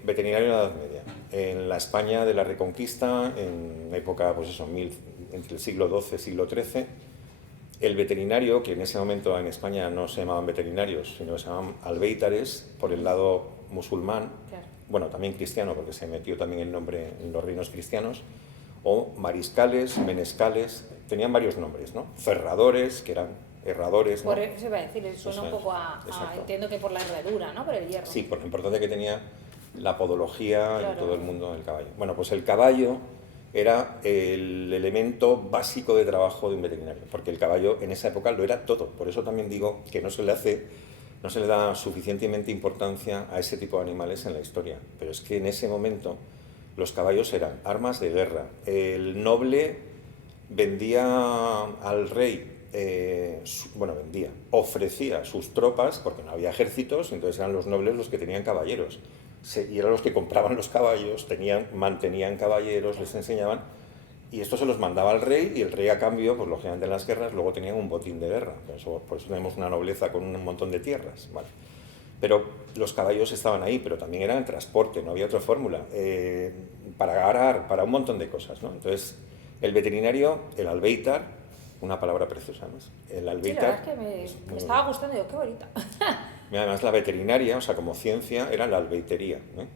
Veterinario en la Edad Media. En la España de la Reconquista, en época, pues eso, entre el siglo XII y siglo XIII, el veterinario, que en ese momento en España no se llamaban veterinarios, sino se llamaban albéitares por el lado musulmán, Claro. bueno, también cristiano, porque se metió también el nombre en los reinos cristianos, o mariscales, menescales, tenían varios nombres, ¿no? Ferradores, que eran herradores, ¿no? Por eso iba a decir, suena Eso un es, poco a, exacto. entiendo que por la herradura, ¿no? Por el hierro. Sí, por lo importante que tenía la podología Claro. en todo el mundo del caballo. Bueno, pues el caballo era el elemento básico de trabajo de un veterinario, porque el caballo en esa época lo era todo. Por eso también digo que no se le da suficientemente importancia a ese tipo de animales en la historia. Pero es que en ese momento los caballos eran armas de guerra. El noble vendía al rey, ofrecía sus tropas, porque no había ejércitos, entonces eran los nobles los que tenían caballeros. Y eran los que compraban los caballos, mantenían caballeros, les enseñaban, y esto se los mandaba al rey, y el rey a cambio, pues lógicamente en las guerras, luego tenían un botín de guerra. Por eso tenemos una nobleza con un montón de tierras, ¿vale? Pero los caballos estaban ahí, pero también eran transporte, no había otra fórmula, para arar, para un montón de cosas, ¿no? Entonces, el veterinario, el albéitar, una palabra preciosa, ¿no? El Sí, la albéitar... verdad es que me estaba gustando, digo, qué bonita. Además, la veterinaria, o sea, como ciencia, era la albeitería, ¿eh?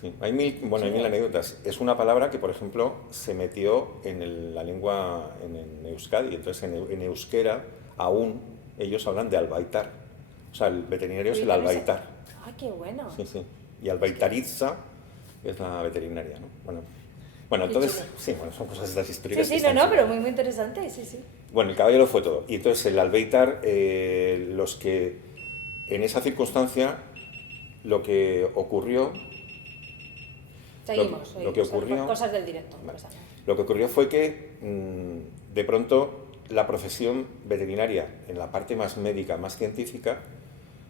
Sí. Hay mil anécdotas. Es una palabra que, por ejemplo, se metió en la lengua en Euskadi. Entonces, en euskera, aún, ellos hablan de albaitar. O sea, el veterinario es el albaitar. ¡Ay, qué bueno! Sí, sí. Y albaitaritza es la veterinaria, ¿no? Bueno, entonces, sí, son cosas estas históricas. Sí, no, pero muy interesante, sí, sí. Bueno, el caballo lo fue todo. Y entonces, el albaitar, los que en esa circunstancia, lo que ocurrió... Seguimos. Lo que ocurrió, cosas del directo. Vale. Lo que ocurrió fue que de pronto la profesión veterinaria en la parte más médica, más científica,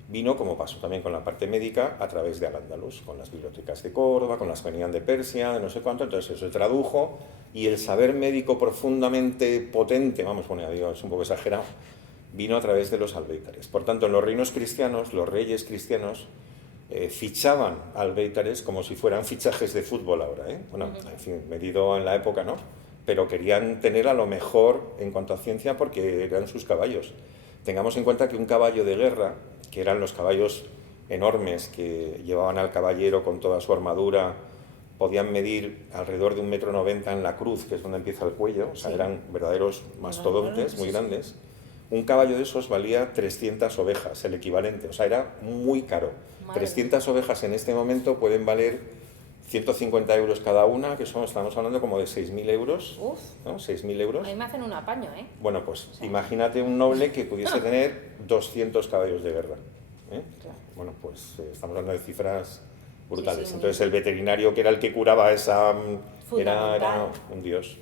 vino, como pasó también con la parte médica, a través de Al-Ándalus, con las bibliotecas de Córdoba, con las que venían de Persia, de no sé cuánto. Entonces eso se tradujo, y el saber médico profundamente potente, vamos, bueno, digo, es un poco exagerado, vino a través de los albéitares. Por tanto, en los reinos cristianos, los reyes cristianos fichaban albéitares como si fueran fichajes de fútbol ahora, ¿eh? Bueno, en fin, medido en la época, ¿no? Pero querían tener a lo mejor en cuanto a ciencia porque eran sus caballos. Tengamos en cuenta que un caballo de guerra, que eran los caballos enormes que llevaban al caballero con toda su armadura, podían medir alrededor de 1,90 m en la cruz, que es donde empieza el cuello, o sea, sí, eran verdaderos mastodontes, muy grandes. Un caballo de esos valía 300 ovejas, el equivalente, o sea, era muy caro. Madre 300 ovejas en este momento pueden valer 150 euros cada una, que estamos hablando como de 6.000 euros, Uf. ¿no? 6.000 euros. A mí me hacen un apaño, ¿eh? Bueno, pues imagínate un noble que pudiese tener 200 caballos de guerra, ¿eh? Claro. Bueno, pues estamos hablando de cifras brutales. Sí, Entonces el veterinario, que era el que curaba esa... era Fundamental. un dios.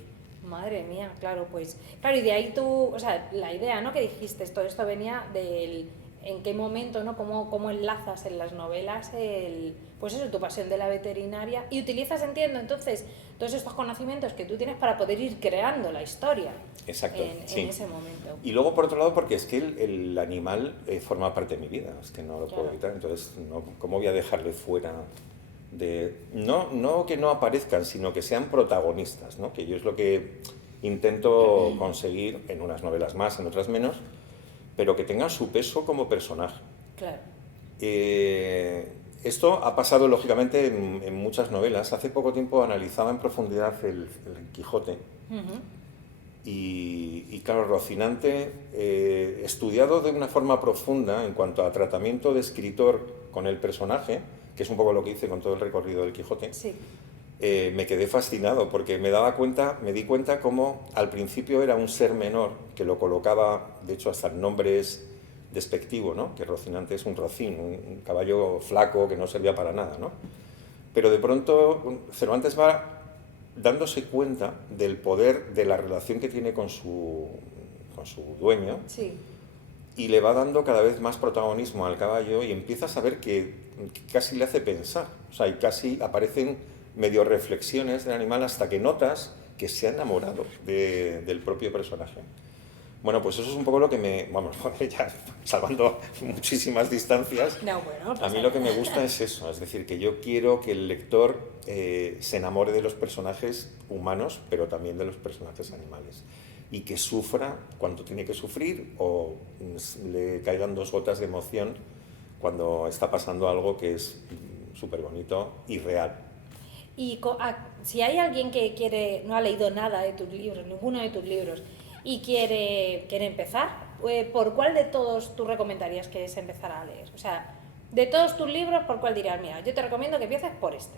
Madre mía, claro, pues... Claro, y de ahí tú, o sea, la idea, ¿no? Que dijiste, todo esto venía del... ¿En qué momento, no? ¿Cómo enlazas en las novelas pues eso, tu pasión de la veterinaria? Y utilizas, entiendo, entonces, todos estos conocimientos que tú tienes para poder ir creando la historia. Exacto, en ese momento. Y luego, por otro lado, porque es que el animal forma parte de mi vida, es que no lo puedo evitar, entonces, ¿cómo voy a dejarle fuera de... No que no aparezcan, sino que sean protagonistas, ¿no? Que yo es lo que intento conseguir en unas novelas más, en otras menos, pero que tengan su peso como personaje. Claro. Esto ha pasado, lógicamente, en muchas novelas. Hace poco tiempo analizaba en profundidad el Quijote. Y claro, Rocinante, estudiado de una forma profunda en cuanto a tratamiento de escritor con el personaje, que es un poco lo que hice con todo el recorrido del Quijote, Sí. Me quedé fascinado porque me di cuenta cómo al principio era un ser menor, que lo colocaba, de hecho hasta el nombre es despectivo, ¿no? Que Rocinante es un rocín, un caballo flaco que no servía para nada, ¿no? Pero de pronto Cervantes va dándose cuenta del poder, de la relación que tiene con su dueño, Sí. y le va dando cada vez más protagonismo al caballo, y empieza a saber que casi le hace pensar, o sea, y casi aparecen medio reflexiones del animal hasta que notas que se ha enamorado del propio personaje. Bueno, pues eso es un poco lo que ya salvando muchísimas distancias, a mí lo que me gusta es eso, es decir, que yo quiero que el lector se enamore de los personajes humanos, pero también de los personajes animales. y que sufra cuando tiene que sufrir o le caigan 2 gotas de emoción cuando está pasando algo que es súper bonito y real. Y si hay alguien que no ha leído nada de tus libros, ninguno de tus libros, y quiere empezar, ¿por cuál de todos tú recomendarías que se empezara a leer? O sea, de todos tus libros, ¿por cuál dirías? Mira, yo te recomiendo que empieces por este.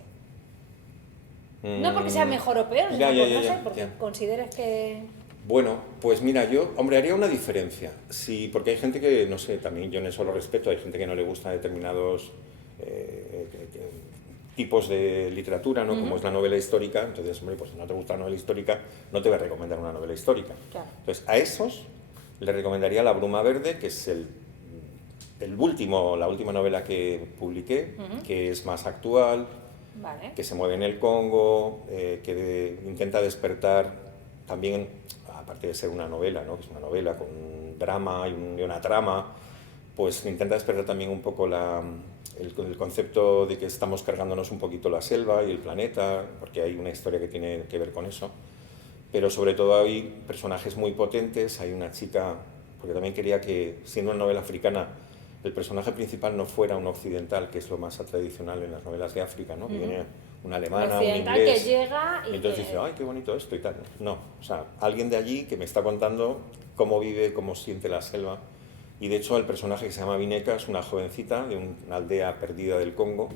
No porque sea mejor o peor, sino porque consideres que... Bueno, pues mira, yo, hombre, haría una diferencia. Sí, porque hay gente que, no sé, también yo en eso lo respeto, hay gente que no le gusta determinados tipos de literatura, ¿no? Como es la novela histórica. Entonces, hombre, pues si no te gusta la novela histórica, no te voy a recomendar una novela histórica. Claro. Entonces, a esos les recomendaría La bruma verde, que es la última novela que publiqué, que es más actual, vale, que se mueve en el Congo, que intenta despertar también, aparte de ser una novela, ¿no? Que es una novela con un drama y una trama, pues intenta despertar también un poco el concepto de que estamos cargándonos un poquito la selva y el planeta, porque hay una historia que tiene que ver con eso. Pero sobre todo hay personajes muy potentes, hay una chica, porque también quería que, siendo una novela africana, el personaje principal no fuera un occidental, que es lo más tradicional en las novelas de África, ¿no? Que viene una alemana, un inglés, que llega y entonces dice, ay, qué bonito esto y tal. No, o sea, alguien de allí que me está contando cómo vive, cómo siente la selva. Y de hecho el personaje que se llama Vineca es una jovencita de una aldea perdida del Congo,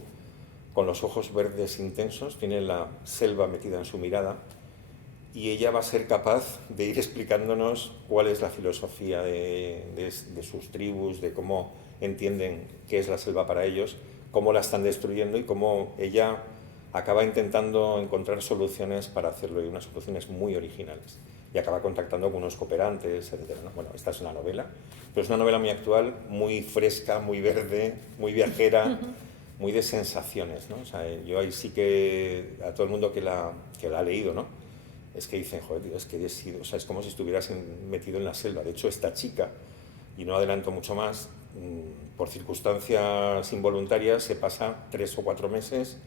con los ojos verdes intensos, tiene la selva metida en su mirada, y ella va a ser capaz de ir explicándonos cuál es la filosofía de sus tribus, de cómo entienden qué es la selva para ellos, cómo la están destruyendo y cómo ella acaba intentando encontrar soluciones para hacerlo, y unas soluciones muy originales. Y acaba contactando con unos cooperantes, etc., ¿no? Bueno, esta es una novela, pero es una novela muy actual, muy fresca, muy verde, muy viajera, muy de sensaciones, ¿no? O sea, yo ahí sí que a todo el mundo que la ha leído, ¿no? Es que dicen, joder, tío, es que he sido, o sea, es como si estuvieras metido en la selva. De hecho, esta chica, y no adelanto mucho más, por circunstancias involuntarias se pasa 3 o 4 meses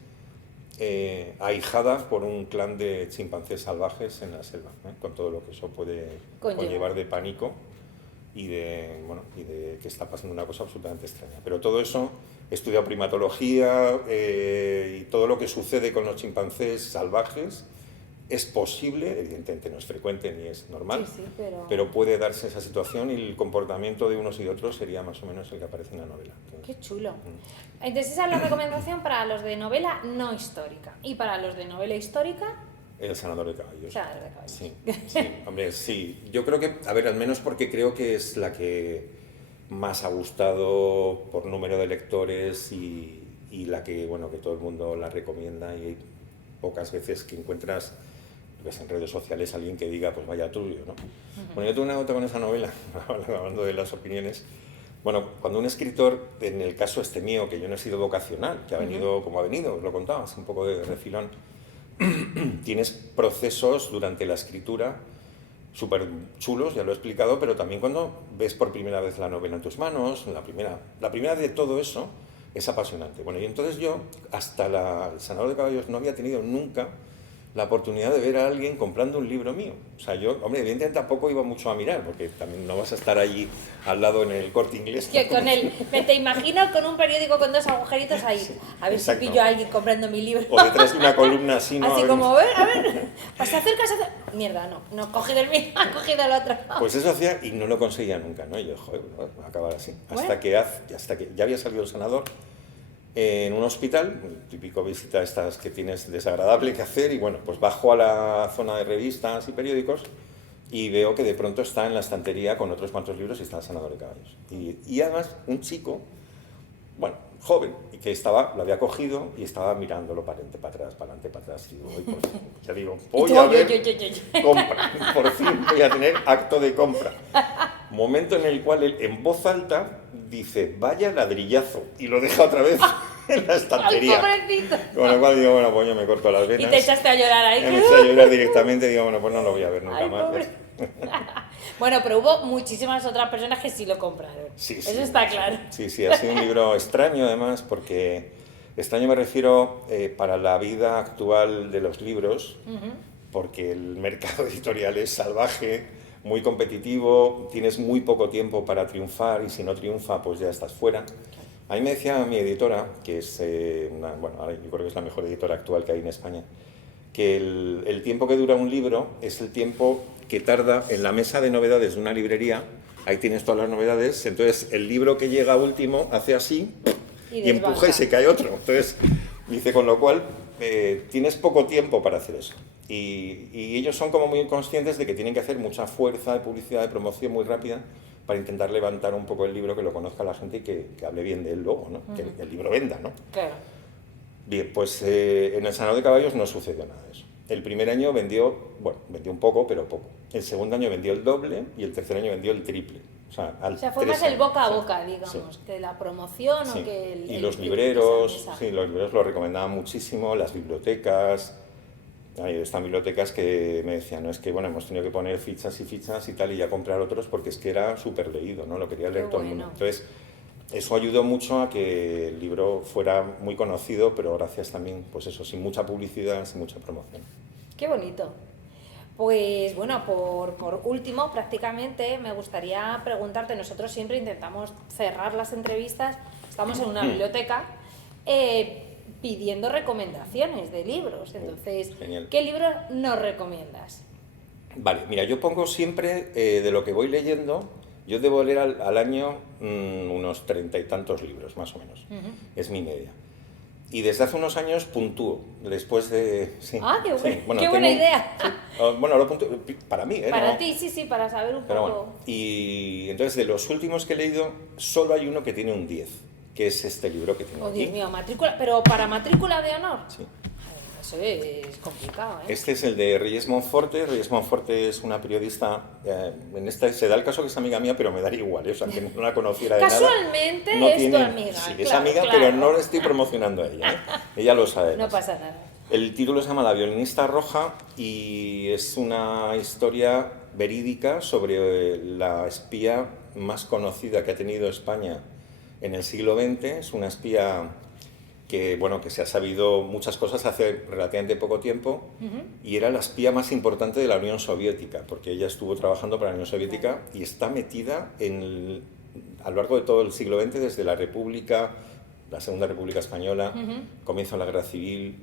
ahijada por un clan de chimpancés salvajes en la selva, con todo lo que eso puede conllevar de pánico y de que está pasando una cosa absolutamente extraña. Pero todo eso, he estudiado primatología y todo lo que sucede con los chimpancés salvajes es posible, evidentemente no es frecuente ni es normal, sí, pero puede darse esa situación, y el comportamiento de unos y de otros sería más o menos el que aparece en la novela. Qué chulo. Entonces esa es la recomendación para los de novela no histórica. Y para los de novela histórica... El sanador de caballos. Sanador de caballos. Sí, sí, hombre, sí. Yo creo que, a ver, al menos porque creo que es la que más ha gustado por número de lectores y la que, bueno, que todo el mundo la recomienda, y hay pocas veces que encuentras, ves en redes sociales, alguien que diga, pues vaya tuyo, ¿no? Bueno, yo tuve una nota con esa novela, hablando de las opiniones. Bueno, cuando un escritor, en el caso este mío, que yo no he sido vocacional, que ha venido como ha venido, os lo contabas, un poco de refilón, tienes procesos durante la escritura súper chulos, ya lo he explicado, pero también cuando ves por primera vez la novela en tus manos, la primera de todo eso es apasionante. Bueno, y entonces yo, hasta el sanador de caballos, no había tenido nunca la oportunidad de ver a alguien comprando un libro mío. O sea, yo, hombre, evidentemente tampoco iba mucho a mirar, porque también no vas a estar allí al lado en el Corte Inglés. Que con te imagino con un periódico con 2 agujeritos ahí, a ver si pillo a alguien comprando mi libro. O detrás de una columna así, ¿no? Así como, a ver, se acerca, mierda, no he cogido el mío, he cogido el otro. Pues eso hacía y no lo conseguía nunca, ¿no? Y yo, joder, va a acabar así. Bueno. Hasta que ya había salido el sanador en un hospital, típico visita estas que tienes desagradable que hacer, y bueno, pues bajo a la zona de revistas y periódicos y veo que de pronto está en la estantería con otros cuantos libros y está el sanador de caballos. Y además un chico, bueno, joven, y que lo había cogido y estaba mirándolo para adelante, para atrás, y digo, pues, ya digo, voy a ver, compra, por fin voy a tener acto de compra. Momento en el cual él, en voz alta, dice, vaya ladrillazo, y lo deja otra vez en la estantería. ¡Ay, pobrecito! Con lo cual digo, bueno, pues yo me corto las venas. Y te echaste a llorar ahí. Me eché a llorar directamente, digo, bueno, pues no lo voy a ver nunca más. Bueno, pero hubo muchísimas otras personas que sí lo compraron. Sí, eso está claro. Sí, ha sido un libro extraño, además, porque extraño me refiero para la vida actual de los libros, porque el mercado editorial es salvaje, muy competitivo, tienes muy poco tiempo para triunfar y si no triunfa pues ya estás fuera. A mí me decía mi editora, que es, bueno, yo creo que es la mejor editora actual que hay en España, que el tiempo que dura un libro es el tiempo que tarda en la mesa de novedades de una librería. Ahí tienes todas las novedades, entonces el libro que llega último hace así y empuja y se cae otro. Entonces, dice, con lo cual tienes poco tiempo para hacer eso. Y ellos son como muy conscientes de que tienen que hacer mucha fuerza de publicidad, de promoción muy rápida para intentar levantar un poco el libro, que lo conozca la gente y que hable bien de él luego, ¿no? Que el libro venda, ¿no? Claro. Bien, pues en el Salón de Caballos no sucedió nada de eso. El primer año vendió un poco, pero poco. El segundo año vendió el doble y el tercer año vendió el triple. O sea, fue más el boca a boca, digamos, que la promoción o que y los libreros, los libreros lo recomendaban muchísimo, las bibliotecas. Hay estas bibliotecas que me decían, no, es que bueno, hemos tenido que poner fichas y tal y ya comprar otros porque es que era súper leído, ¿no? Lo quería leer todo el mundo. Entonces, eso ayudó mucho a que el libro fuera muy conocido, pero gracias también, pues eso, sin mucha publicidad, sin mucha promoción. Qué bonito. Pues bueno, por último, prácticamente me gustaría preguntarte, nosotros siempre intentamos cerrar las entrevistas, estamos en una biblioteca, pidiendo recomendaciones de libros. Entonces, Genial. ¿Qué libro nos recomiendas? Vale, mira, yo pongo siempre de lo que voy leyendo, yo debo leer al año unos 30 y tantos libros, más o menos. Es mi media. Y desde hace unos años puntúo, después de... Sí, qué, sí, bueno, qué buena idea. Sí, bueno, lo puntúo para mí, Para ¿no? ti, sí, para saber un Pero poco... bueno, y entonces de los últimos que he leído, solo hay uno que tiene un 10, que es este libro que tengo aquí. Dios mío, matrícula, pero para matrícula de honor. Sí. Eso es complicado, ¿eh? Este es el de Reyes Monforte. Reyes Monforte es una periodista, en esta se da el caso que es amiga mía, pero me daría igual, o sea, que no la conociera de Casualmente nada. es tu amiga. Sí, claro, es amiga, claro. pero no le estoy promocionando a ella, ¿eh? Ella lo sabe. No pasa nada. El título se llama La violinista roja y es una historia verídica sobre la espía más conocida que ha tenido España en el siglo XX. Es una espía que, bueno, que se ha sabido muchas cosas hace relativamente poco tiempo y era la espía más importante de la Unión Soviética, porque ella estuvo trabajando para la Unión Soviética y está metida a lo largo de todo el siglo XX, desde la República, la Segunda República Española, comienzo de la Guerra Civil,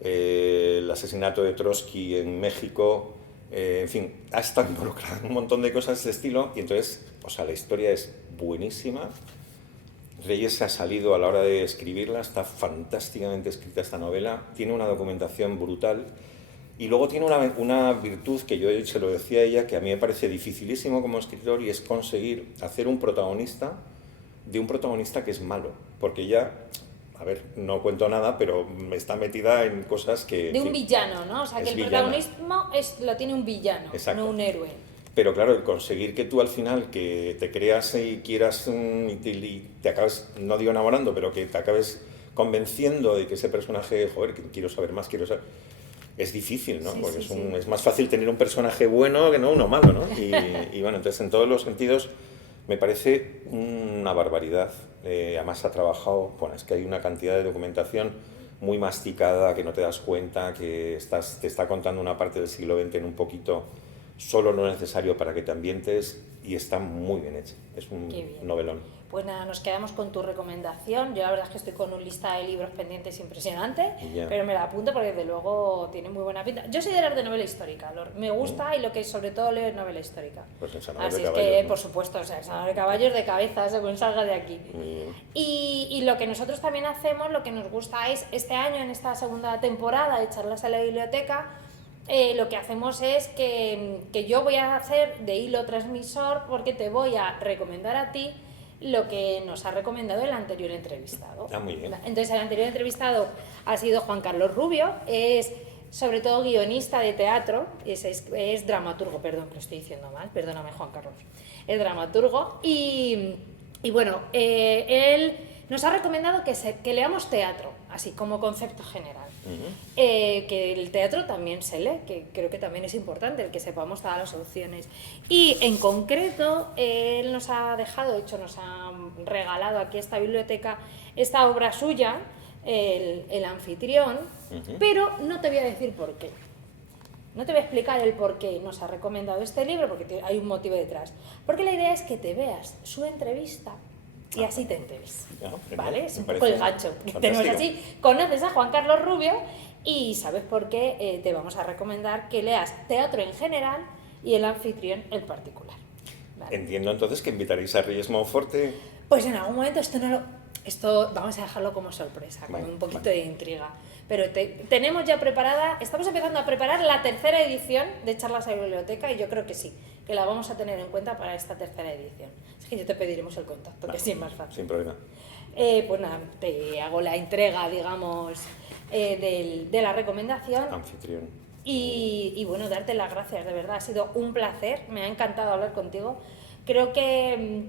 el asesinato de Trotsky en México, en fin, ha estado involucrada en un montón de cosas de ese estilo y entonces, o sea, la historia es buenísima. Reyes se ha salido a la hora de escribirla, está fantásticamente escrita esta novela, tiene una documentación brutal y luego tiene una virtud que yo se lo decía a ella, que a mí me parece dificilísimo como escritor, y es conseguir hacer un protagonista de un protagonista que es malo, porque ella, a ver, no cuento nada, pero está metida en cosas que... De un villano, ¿no? O sea, que el protagonismo lo tiene un villano, exacto, no un héroe. Pero claro, el conseguir que tú al final que te creas y quieras y te acabes, no digo enamorando, pero que te acabes convenciendo de que ese personaje, joder, que quiero saber más, es difícil, ¿no? Sí, Porque sí, es más fácil tener un personaje bueno que no uno malo, ¿no? Y bueno, entonces en todos los sentidos me parece una barbaridad. Además ha trabajado, bueno, es que hay una cantidad de documentación muy masticada que no te das cuenta, que te está contando una parte del siglo XX en un poquito, solo lo necesario para que te ambientes, y está muy bien hecha. Es un novelón. Pues nada, nos quedamos con tu recomendación. Yo la verdad es que estoy con una lista de libros pendientes impresionante, pero me la apunto porque desde luego tiene muy buena pinta. Yo soy de las de novela histórica, me gusta y lo que sobre todo leo es novela histórica. Pues el Salón Así de es Caballos, que, ¿no? por supuesto, o sea, el Salón de Caballos de cabeza, según salga de aquí. Y lo que nosotros también hacemos, lo que nos gusta es, este año, en esta segunda temporada de Charlas en la Biblioteca, lo que hacemos es que yo voy a hacer de hilo transmisor, porque te voy a recomendar a ti lo que nos ha recomendado el anterior entrevistado. Muy bien. Entonces, el anterior entrevistado ha sido Juan Carlos Rubio, es sobre todo guionista de teatro, es dramaturgo, perdón, que lo estoy diciendo mal, perdóname Juan Carlos, es dramaturgo y bueno, él nos ha recomendado que leamos teatro, así como concepto general. Que el teatro también se lee, que creo que también es importante el que sepamos todas las opciones. Y en concreto, él nos ha regalado aquí esta biblioteca, esta obra suya, el anfitrión, pero no te voy a decir por qué. No te voy a explicar el por qué nos ha recomendado este libro, porque hay un motivo detrás. Porque la idea es que te veas su entrevista y así te enteres. ¿Vale? Es un poco el gancho que tenemos así. Conoces a Juan Carlos Rubio y sabes por qué te vamos a recomendar que leas Teatro en general y El anfitrión en particular. ¿Vale? Entiendo entonces que invitaréis a Reyes Monforte. Pues en algún momento esto vamos a dejarlo como sorpresa, con un poquito de intriga. Pero tenemos ya preparada, estamos empezando a preparar la tercera edición de Charlas a la Biblioteca y yo creo que sí, que la vamos a tener en cuenta para esta tercera edición. Es que ya te pediremos el contacto, que sí es más fácil. Sin problema. Pues nada, te hago la entrega, digamos, de la recomendación. Anfitrión. Y bueno, darte las gracias, de verdad, ha sido un placer, me ha encantado hablar contigo. Creo que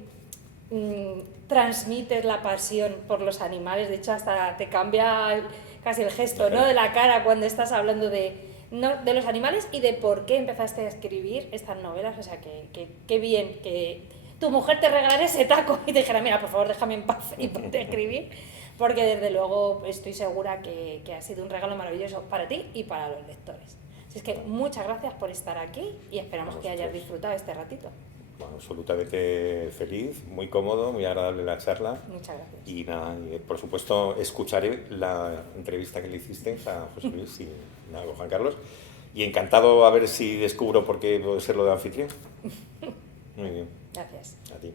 transmites la pasión por los animales, de hecho hasta te cambia casi el gesto, ¿no?, de la cara cuando estás hablando de los animales y de por qué empezaste a escribir estas novelas. O sea, que bien que tu mujer te regalara ese taco y te dijera, mira, por favor, déjame en paz y ponte a escribir, porque desde luego estoy segura que ha sido un regalo maravilloso para ti y para los lectores. Así es que muchas gracias por estar aquí y esperamos que hayas disfrutado este ratito. Bueno, absolutamente feliz, muy cómodo, muy agradable la charla. Muchas gracias. Y nada, por supuesto escucharé la entrevista que le hiciste a José Luis y nada, con Juan Carlos. Y encantado a ver si descubro por qué puede ser lo de anfitrión. Muy bien. Gracias. A ti.